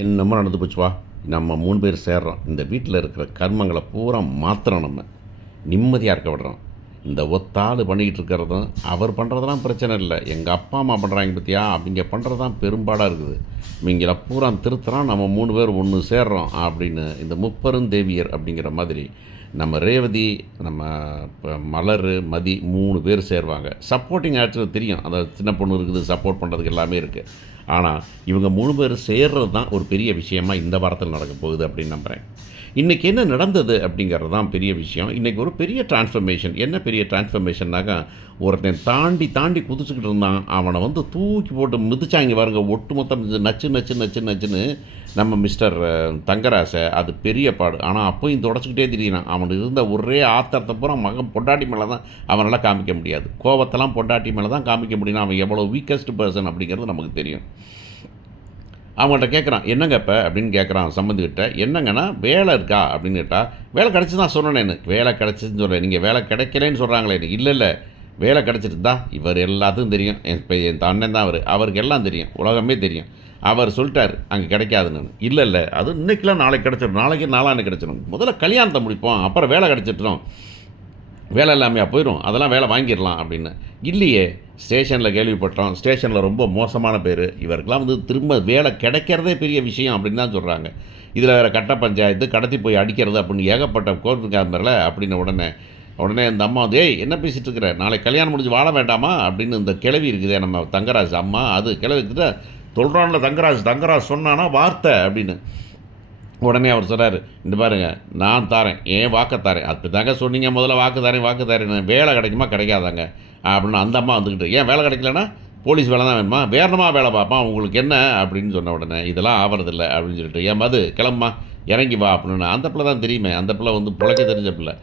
என்னமோ நடந்து போச்சுவா. நம்ம 3 பேர் சேர்றோம். இந்த வீட்டில் இருக்கிற கர்மங்கள பூரா மாத்துறோம் நம்ம. நிம்மதியா இருக்க விடுறோம். இந்த ஒத்தாளு பண்ணிக்கிட்டு இருக்கிறதும், அவர் பண்ணுறதெல்லாம் பிரச்சனை இல்ல. எங்க அப்பா, அம்மா பண்ணுறாய்ங்க பாத்தியா, அவிங்க பண்ணுறது தான் பெரும்பாடா இருக்குது. இவிங்கள பூரா திருத்துறோம், நம்ம 3 பேர் ஒண்ணு சேர்றோம் அப்படின்னு இந்த முப்பெருந்தேவியர் அப்படிங்கிற மாதிரி, நம்ம ரேவதி, நம்ம மலரு, மதி 3 பேர் சேருவாங்க. சப்போர்ட்டிங் ஆக்டர் தெரியும். அந்த சின்ன பொண்ணு இருக்குது, சப்போர்ட் பண்ணுறதுக்கு எல்லாமே இருக்கு. ஆனா, இவங்க 3 பேர் சேர்றது தான் ஒரு பெரிய விஷயமா இந்த வாரத்தில நடக்கப் போகுது அப்படின்னு நம்புறேன். இன்னைக்கு என்ன நடந்தது அப்படிங்கிறது தான் பெரிய விஷயம். இன்னைக்கு ஒரு பெரிய டிரான்ஸ்ஃபர்மேஷன். என்ன பெரிய டிரான்ஸ்ஃபர்மேஷன்னாக்கா, ஒருத்தன் தாண்டி தாண்டி குதிச்சுக்கிட்டு இருந்தான். அவன வந்து தூக்கி போட்டு மிதிச்சாய்ங்க பாருங்க. ஒட்டுமொத்தம் நச்சு நச்சு நச்சு நச்சுன்னு நம்ம மிஸ்டர் தங்கராச. அது பெரிய பாடு. ஆனா, அப்பயும் தொடச்சுக்கிட்டே திரியிறான். அவனுக்கு இருந்த ஒரே ஆத்திரத்த பூரா மகன் பொண்டாட்டி மேல தான் அவனால காமிக்க முடியாது. கோவத்தெல்லாம் பொண்டாட்டி மேல தான் காமிக்க முடியும்னா, அவன் எவ்வளோ வீக்கஸ்ட் பெர்சன் அப்படிங்கிறது நமக்கு தெரியும். அவங்கள்ட்ட கேட்குறான், "என்னங்க இப்ப?" அப்படின்னு கேட்குறான் சம்பந்திகிட்ட. "என்னங்கன்னா, வேலை இருக்கா?" அப்படின்னு கேட்டா, "வேலை கிடைச்சு தான் சொன்னேனேன்னு." "வேலை கிடைச்சுதுன்னு சொல்றேன். நீங்க வேலை கிடைக்கலைன்னு சொல்றாங்களேன்னு." "இல்ல, இல்ல. வேலை கிடைச்சிட்டு தான்." இவர் எல்லாத்துக்கும் தெரியும். என் அண்ணன் தான் அவரு. அவருக்கு எல்லாம் தெரியும். உலகமே தெரியும். அவர் சொல்ட்டாரு, அங்க கிடைக்காதுன்னு. "இல்ல, இல்ல. அது இன்னைக்கு இல்ல நாளைக்கு கிடைச்சிடும். நாளைக்கு நாளான்னைக்கு கிடைச்சிடும். முதல்ல கல்யாணத்த முடிப்போம். அப்புறம் வேலை கிடைச்சிட்டும். வேலை இல்லாமையா போயிடும். அதெல்லாம் வேலை வாங்கிடலாம்." அப்படின்னு. "இல்லையே, ஸ்டேஷனில் கேள்விப்பட்டோம். ஸ்டேஷனில் ரொம்ப மோசமான பேர். இவருக்கெல்லாம் வந்து திரும்ப வேலை கிடைக்கிறதே பெரிய விஷயம் அப்படின்னு தான் சொல்கிறாங்க. இதில் வேறு கட்ட பஞ்சாயத்து, கடத்தி போய் அடிக்கிறது அப்படின்னு ஏகப்பட்ட கோர்ட்டு கேமரில்." அப்படின்னு உடனே இந்த அம்மா வந்து, "ஏய் என்ன பேசிகிட்டு இருக்கிற? நாளைக்கு கல்யாணம் முடிஞ்சு வாழ வேண்டாமா?" அப்படின்னு இந்த கிழவி இருக்குதே நம்ம தங்கராஜ் அம்மா, அது கிழவி கிட்ட சொல்கிறான்ல தங்கராஜ் சொன்னானா வார்த்தை அப்படின்னு. உடனே அவர் சொல்றாரு, "இந்த பாருங்க, நான் தாரேன். என் வாக்க தாரேன். அப்படி தாங்க சொன்னீங்க முதல்ல வாக்கு தாரேன்னு. வேலை கிடைக்குமா கிடைக்காதாங்க?" அப்படின்னு அந்த அம்மா வந்துக்கிட்டு, "ஏன் வேலை கிடைக்கலன்னா போலீஸ் வேலை தான் வேணுமா? வேறமா வேலை பார்ப்பான். உங்களுக்கு என்ன?" அப்படின்னு சொன்ன உடனே, "இதெல்லாம் ஆவறதில்ல." அப்படின்னு சொல்லிட்டு, "ஏன் மது கிளம்புமா, இறங்கி வா." அப்படின்னு. அந்த பிள்ளை தான் தெரியுமே. அந்த பிள்ளை வந்து பிழைக்க தெரிஞ்ச பிள்ளை.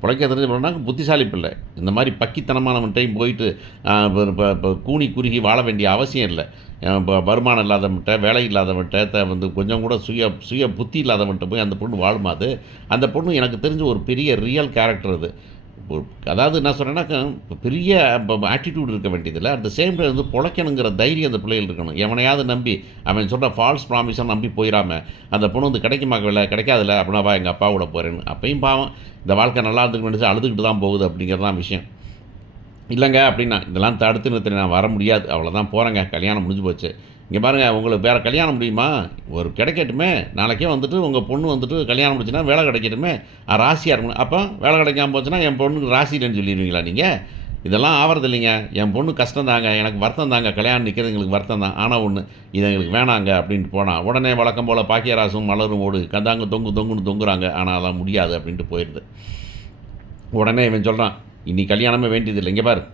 பிழைக்க தெரிஞ்ச பிள்ளைனா புத்திசாலி பிள்ளை. இந்த மாதிரி பக்கித்தனமானவன்ட்டையும் போயிட்டு இப்போ கூனி குறுகி வாழ வேண்டிய அவசியம் இல்லை. வருமானம் இல்லாதவன்ட்ட, வேலை இல்லாதவன்ட்ட, வந்து கொஞ்சம் கூட சுய சுய புத்தி இல்லாதவன்ட்ட போய் அந்த பொண்ணு வாழுமா அது? அந்த பொண்ணு எனக்கு தெரிஞ்ச ஒரு பெரிய ரியல் கேரக்டர் அது. ஒரு அதாவது என்ன சொல்கிறேன்னாக்கா, பெரிய ஆட்டிடியூட் இருக்க வேண்டியதில்லை. அட் த சேம் டைம் வந்து பொழைக்கணுங்கிற தைரியம் அந்த பிள்ளைகள் இருக்கணும். எவனையாவது நம்பி அவன் சொல்கிற ஃபால்ஸ் ப்ராமிஸை நம்பி போயிடாம, அந்த பொண்ணு வந்து கிடைக்குமாக்கல கிடைக்காதுல்ல அப்படின்னா, "வா எங்கள் அப்பா கூட போகிறேன்னு." அப்பயும் பாவம், இந்த வாழ்க்கை நல்லா இருந்துக்கு நினச்சி அழுதுகிட்டு தான் போகுது அப்படிங்கிறது தான் விஷயம். "இல்லைங்க அப்படின்னா, இதெல்லாம் தடுத்து நிறுத்தி நான் வர முடியாது. அவ்வளோதான் போகிறேங்க. கல்யாணம் முடிஞ்சு போச்சு. இங்கே பாருங்கள், உங்களுக்கு வேறு கல்யாணம் முடியுமா? ஒரு கிடைக்கட்டுமே. நாளைக்கே வந்துட்டு உங்கள் பொண்ணு வந்துட்டு கல்யாணம் முடிச்சுன்னா வேலை கிடைக்கட்டுமே. ராசியாக இருக்கணும்." "அப்போ வேலை கிடைக்காம போச்சுன்னா என் பொண்ணுக்கு ராசி இல்லைன்னு சொல்லிடுவீங்களா நீங்கள்? இதெல்லாம் ஆவறது இல்லைங்க. என் பொண்ணு கஷ்டம் தாங்க. எனக்கு வருத்தம் தாங்க. கல்யாணம் நிற்கிறது எங்களுக்கு வருத்தம் தான். ஆனால் ஒன்று, இது எங்களுக்கு வேணாங்க." அப்படின்ட்டு போனான். உடனே வழக்கம் போல் பாக்கியராசும் மலரும் ஓடு கந்தாங்க தொங்குன்னு தொங்குறாங்க. ஆனால் அதெல்லாம் முடியாது அப்படின்ட்டு போயிடுது. உடனே இவன் சொல்கிறான், "இனி கல்யாணமே வேண்டியதில்லை. இங்கே பாரு,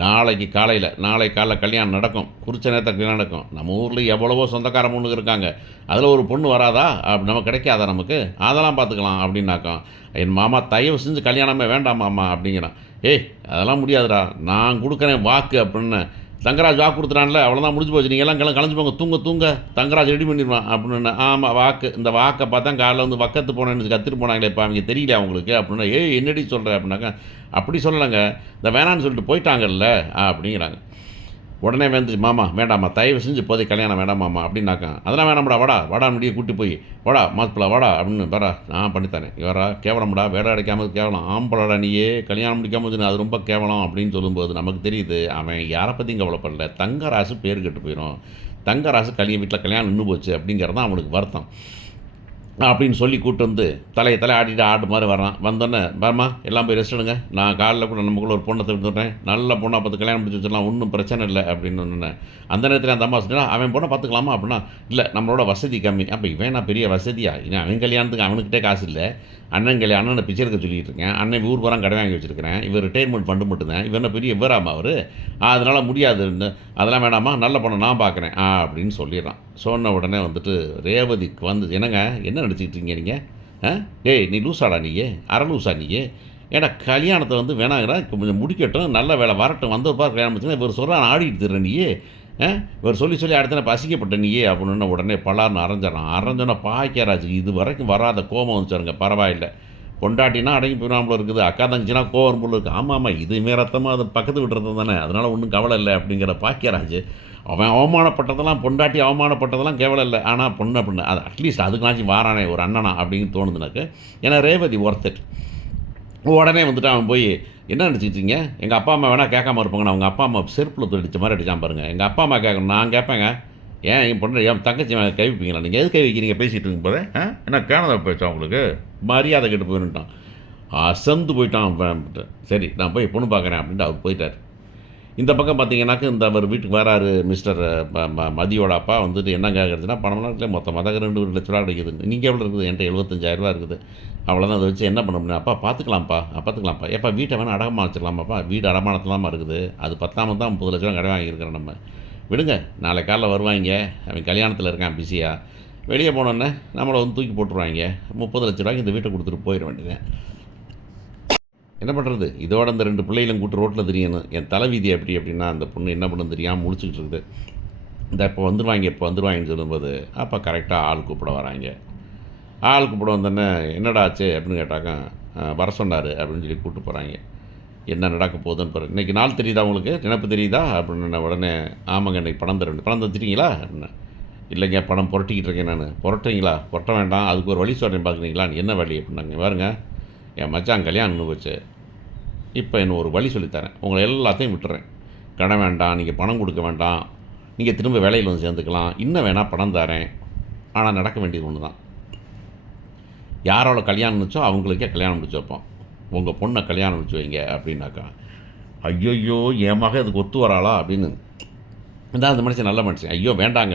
நாளைக்கு காலைல கல்யாணம் நடக்கும். குறிச்ச நேரத்துக்கு கல்யாணம் நடக்கும். நம்ம ஊரில் எவ்வளவோ சொந்தக்கார பொண்ணுங்க இருக்காங்க. அதில் ஒரு பொண்ணு வராதா? அப்படி நமக்கு கிடைக்காதா நமக்கு? அதெல்லாம் பார்த்துக்கலாம்." அப்படின்னாக்கான். "என் மாமா தயவு செஞ்சு கல்யாணமே வேண்டாம் மாமா." அப்படிங்கிறான். "ஏய் அதெல்லாம் முடியாதுடா. நான் கொடுக்குறேன் வாக்கு." அப்படின்னு. "தங்கராஜ் வாக்கு கொடுத்துட்டான்ல, அவ்வளோதான் முடிஞ்சு போச்சு. நீங்கள் எல்லாம் கலைஞ்சு போங்க. தூங்க தங்கராஜ் ரெடி பண்ணிடுவான்." அப்படின்னு. "ஆமாம் வாக்கு. இந்த வாக்கை பார்த்தா காலைல வந்து வக்கத்து போனேன்னு கத்திட்டு போனாங்களே இப்போ அவங்க தெரியல அவங்களுக்கு." அப்படின்னா, "ஏய் என்னடி சொல்கிற?" அப்படின்னாக்கா, "அப்படி சொல்லலைங்க. இந்த வேணான்னு சொல்லிட்டு போயிட்டாங்கல்ல." அப்படிங்கிறாங்க. உடனே வந்து, "மாமா வேண்டாம்மா, தயவு செஞ்சு இப்போதைக்கு கல்யாணம் வேண்டாம் மாமா." அப்படின்னாக்கா, "அதெல்லாம் வேணாம்டா, வாடா முடிய கூட்டி போய் வாடா மாப்பிள்ள வாடா." அப்படின்னு. "வரா நான் பண்ணித்தரேன். வரா கேவலம்டா, வேலை கிடைக்காம கேவலம். ஆம்பளடா நீயே கல்யாணம் முடிக்காம அது ரொம்ப கேவலம்." அப்படின்னு சொல்லும்போது நமக்கு தெரியுது அவன் யாரை பற்றியும் கவலைப்படல. தங்கராசு பேர் கெட்டு போயிடும். தங்கராசு வீட்டில் கல்யாணம் நின்று போச்சு அப்படிங்கிறது தான் அவனுக்கு வருத்தம். அப்படின்னு சொல்லி கூப்பிட்டு வந்து தலையை ஆட்டிட்டு ஆட்டு மாதிரி வரான். வந்தோடனே, "வரமா எல்லாம் போய் ரெஸ்ட் எடுங்க. நான் காலைல கூட நமக்குள்ள ஒரு பொண்ணை தடுத்துட்றேன். நல்ல பொண்ணாக பார்த்து கல்யாணம் முடிச்சு வச்சிடலாம். ஒன்றும் பிரச்சனை இல்லை." அப்படின்னு சொன்னேன். அந்த நேரத்தில் அந்த அம்மா சொன்னா, "அவன் பொண்ணை பார்த்துக்கலாமா?" அப்படின்னா, "இல்லை நம்மளோட வசதி கம்மி." அப்போ இவன் நான் பெரிய வசதியா? இன்னும் அவன் கல்யாணத்துக்கு அவனுக்கிட்டே காசு இல்லை. அண்ணனை பிச்சை எடுக்க சொல்லிட்டு இருக்கேன். அண்ணன் ஊர் பூரா கடை வாங்கி வச்சிருக்கிறேன். இவர் ரிட்டையர்மெண்ட் ஃபண்டு மட்டும்தான். இவர் என்ன பெரிய இவராமா அவர்? அதனால் முடியாதுன்னு. "அதெல்லாம் வேணாமா, நல்ல பொண்ணை நான் பார்க்குறேன்." அப்படின்னு சொல்லிடுறான். சொன்ன உடனே வந்துட்டு ரேவதிக்கு வந்து, "என்னங்க என்ன நடிச்சிக்கிட்டு இருக்கீங்க நீங்கள்? டேய் நீ லூசாடா நீயே? அரை லூசா நீயே? ஏன்னா கல்யாணத்தை வந்து வேணாங்கிறா, கொஞ்சம் முடிக்கட்டும், நல்ல வேலை வரட்டும், வந்த பார் கல்யாணம் முடிச்சுன்னா இவர் சொல்கிறான் ஆடிட்டு திர்ற நீயே. இவர் சொல்லி அடுத்த பசிக்கப்பட்ட நீயே." அப்படின்னு உடனே பலார்னு அரைஞ்சிடறான். அரைஞ்சோன்னா பாக்கியராஜுக்கு இது வரைக்கும் வராத கோபம் வந்துச்சாருங்க. பரவாயில்லை, பொண்டாட்டினா அடங்கி போயிடாமல் இருக்குது, அக்கா தங்கச்சினா கோவம் போல இருக்குது. ஆமாம் ஆமாம், இதுவுமே ரத்தமாக அது பக்கத்து வீட்டு ரத்தம் தானே, அதனால் ஒன்றும் கவலை இல்லை அப்படிங்கிற பாக்கியராஜ். அவன் அவமானப்பட்டதெல்லாம், பொண்டாட்டி அவமானப்பட்டதெல்லாம் கேவலம் இல்லை, ஆனால் பொண்ணு அது அட்லீஸ்ட் அதுக்குனாச்சும் வாரானே ஒரு அண்ணனா அப்படின்னு தோணுதுனாக்கு. ஏன்னா ரேவதி ஒர்த். உடனே வந்துட்டு அவன் போய், என்ன நினச்சிக்கிட்டீங்க, எங்கள் அப்பா அம்மா வேணால் கேட்காம இருப்பாங்கண்ணா, அவங்க அப்பா அம்மா செருப்பில் அடித்த மாதிரி அடிச்சான் பாருங்கள். எங்கள் அப்பா அம்மா கேட்கணும், நான் கேட்பேங்க. ஏன் என் பொண்ணு என் தங்கச்சி கை வைப்பீங்களா, நீங்கள் எது கை வைக்கிறீங்க பேசிகிட்டு இருக்கும் போதே? என்ன கேனதா பேச்சா உங்களுக்கு, மரியாதை கெட்டு போயிட்டான். அசந்து போயிட்டான் அவன். சரி நான் போய் பொண்ணு பார்க்குறேன் அப்படின்ட்டு அவர் போயிட்டார். இந்த பக்கம் பார்த்தீங்கன்னாக்க இந்த அவர் வீட்டுக்கு வராரு மிஸ்டர் மதியோட அப்பா வந்துட்டு என்ன கேட்குறதுன்னா, பணம்லாம் இல்லை, மொத்தமாக தான் 2 லட்ச ரூபா கிடைக்குது. நீங்கள் எவ்வளோ இருக்குது, என்கிட்ட 75,000 இருக்குது, அவ்வளோதான். அதை வச்சு என்ன பண்ண முடியும்? அப்பா பார்த்துக்கலாம்ப்பா. ஏப்பா வீட்டை வேணால் அடமானம் வச்சுக்கலாமாப்பா, வீடு அடமானத்துலாமா இருக்குது, அது பத்தாமல் தான் 30 லட்ச ரூபா கடை வாங்கியிருக்கிறோம் நம்ம. விடுங்க, நாளை காலைல வருவாங்க, அவன் கல்யாணத்தில் இருக்கான் பிஸியாக, வெளியே போனோன்னே நம்மளை வந்து தூக்கி போட்டுருவாங்க. 30 லட்ச ரூபாய்க்கு இந்த வீட்டை கொடுத்துட்டு போயிட வேண்டியது. என்ன பண்ணுறது, இதோட அந்த 2 பிள்ளைகளும் கூட்டு ரோட்டில் தெரியணும். என் தலைவீதி எப்படி அப்படின்னா, அந்த பொண்ணு என்ன பண்ணுன்னு தெரியாமல் முழிச்சிக்கிட்டு இருக்குது. இந்த இப்போ வந்துடுவாங்கன்னு சொல்லும்போது அப்போ கரெக்டாக ஆள் கூப்பிட வராங்க. ஆள் கூப்பிட வந்தோடனே என்னடா ஆச்சு அப்படின்னு கேட்டாக்க, வர சொன்னார் அப்படின்னு சொல்லி கூப்பிட்டு போகிறாங்க. என்ன நடக்க போகுதுன்னு பாரு, இன்றைக்கி நாள் தெரியுதா உங்களுக்கு, நினப்பு தெரியுதா அப்படின்னு. உடனே ஆமாங்க, இன்றைக்கி பணம் தந்துட்டீங்களா அப்படின்னா. இல்லைங்க, பணம் புரட்டிக்கிட்டு இருக்கேன் நான். புரட்ட வேண்டாம், அதுக்கு ஒரு வழி சொல்கிறேன் பார்க்குறீங்களா. என்ன வழி அப்படின்னாங்க. பாருங்க, என் மச்சான் கல்யாணம் போச்சு, இப்போ என்ன ஒரு வழி சொல்லித்தரேன், உங்களை எல்லாத்தையும் விட்டுறேன், கடன் வேண்டாம், நீங்கள் பணம் கொடுக்க வேண்டாம், நீங்கள் திரும்ப வேலையில் வந்து சேர்ந்துக்கலாம், இன்னும் வேணால் பணம் தரேன், ஆனால் நடக்க வேண்டியது ஒன்று தான். யாரோட கல்யாணம் வச்சோ அவங்களுக்கே கல்யாணம் முடிச்சு வைப்போம், உங்கள் பொண்ணை கல்யாணம் முடிச்சு வைங்க அப்படின்னாக்கா. ஐயோ என் மக இதுக்கு ஒத்து வராளா அப்படின்னு. இந்த அந்த மனுஷன் நல்ல மனுஷன். ஐயோ வேண்டாங்க,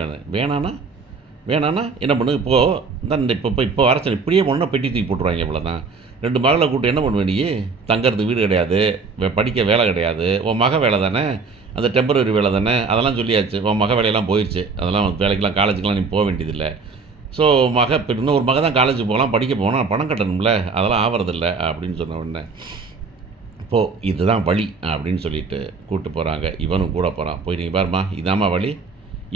வேணான்னா என்ன பண்ணு, இப்போது தான் இப்போ வரச்சேன், இப்படியே பொண்ணை பெட்டி தூக்கி போட்டுருவாங்க. இவ்வளோ தான். 2 மகளை கூப்பிட்டு என்ன பண்ணுவேன், நீ தங்கறதுக்கு வீடு கிடையாது, படிக்க வேலை கிடையாது, உன் மக வேலை தானே, அந்த டெம்பரரி வேலை தானே, அதெல்லாம் சொல்லியாச்சு. உன் மக வேலையெல்லாம் போயிடுச்சு, அதெல்லாம் வேலைக்கெல்லாம் காலேஜுக்கெலாம் நீ போக வேண்டியதில்லை. ஸோ இப்போ இன்னொரு மக தான் காலேஜுக்கு போகலாம், படிக்க போகலாம், பணம் கட்டணும்ல, அதெல்லாம் ஆவறதில்லை அப்படின்னு சொன்ன உடனே, இப்போது இதுதான் வழி அப்படின்னு சொல்லிட்டு கூப்பிட்டு போகிறாங்க. இவனும் கூட போகிறான். போய் நீங்கள் பாருமா, இதாம்மா வழி,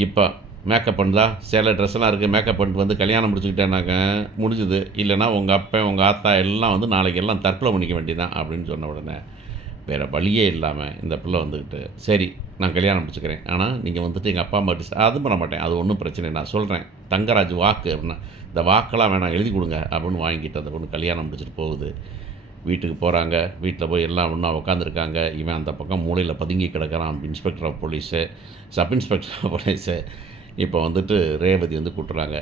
இப்போ மேக்கப் பண்ணுதா, சேலை ட்ரெஸ்ஸெல்லாம் இருக்குது, மேக்கப் பண்ணிட்டு வந்து கல்யாணம் முடிச்சுக்கிட்டேனாக்க முடிஞ்சுது, இல்லைனா உங்கள் அப்பா உங்கள் ஆத்தா எல்லாம் வந்து நாளைக்கு எல்லாம் தற்கொலை பண்ணிக்க வேண்டியதான் அப்படின்னு சொன்ன உடனே வேறு வழியே இல்லாமல் இந்த பிள்ளை வந்துக்கிட்டு, சரி நான் கல்யாணம் முடிச்சுக்கிறேன், ஆனால் நீங்கள் வந்துட்டு எங்கள் அப்பா அம்மா அது பண்ண மாட்டேன், அது ஒன்றும் பிரச்சனை, நான் சொல்கிறேன், தங்கராஜ் வாக்கு அப்படின்னா, இந்த வாக்கெல்லாம் வேணாம் எழுதி கொடுங்க அப்படின்னு வாங்கிட்டு அந்த பொண்ணு கல்யாணம் முடிச்சுட்டு போகுது. வீட்டுக்கு போகிறாங்க. வீட்டில் போய் எல்லாம் ஒன்றா உட்காந்துருக்காங்க. இவன் அந்த பக்கம் மூலையில் பதுங்கி கிடக்கிறான். Inspector of police, sub inspector of police. இப்போ வந்துட்டு ரேவதி வந்து கூப்பிட்றாங்க.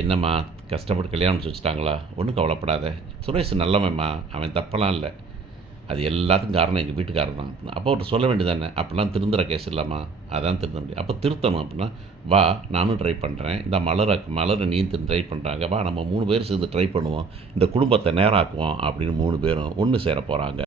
என்னம்மா கஷ்டப்பட்டு கல்யாணம் முடிச்சு வச்சுட்டாங்களா, ஒன்றும் கவலைப்படாத, சுரேஷ் நல்லவன்மா, அவன் தப்பெல்லாம் இல்லை, அது எல்லாத்துக்கும் காரணம் எங்கள் வீட்டுக்காரர் தான். அப்போ அவர்கிட்ட சொல்ல வேண்டியதானே, அப்போல்லாம் திருந்துற கேஸ் இல்லாமா, அதான் திருந்த முடியும். அப்போ திருத்தணும் அப்படின்னா, வா நானும் ட்ரை பண்ணுறேன், இந்த மலரை நீ ட்ரை பண்ணுறாங்க, வா நம்ம 3 பேர் சேர்ந்து ட்ரை பண்ணுவோம், இந்த குடும்பத்தை நேராக்குவோம் அப்படின்னு 3 பேரும் ஒன்று சேர போகிறாங்க.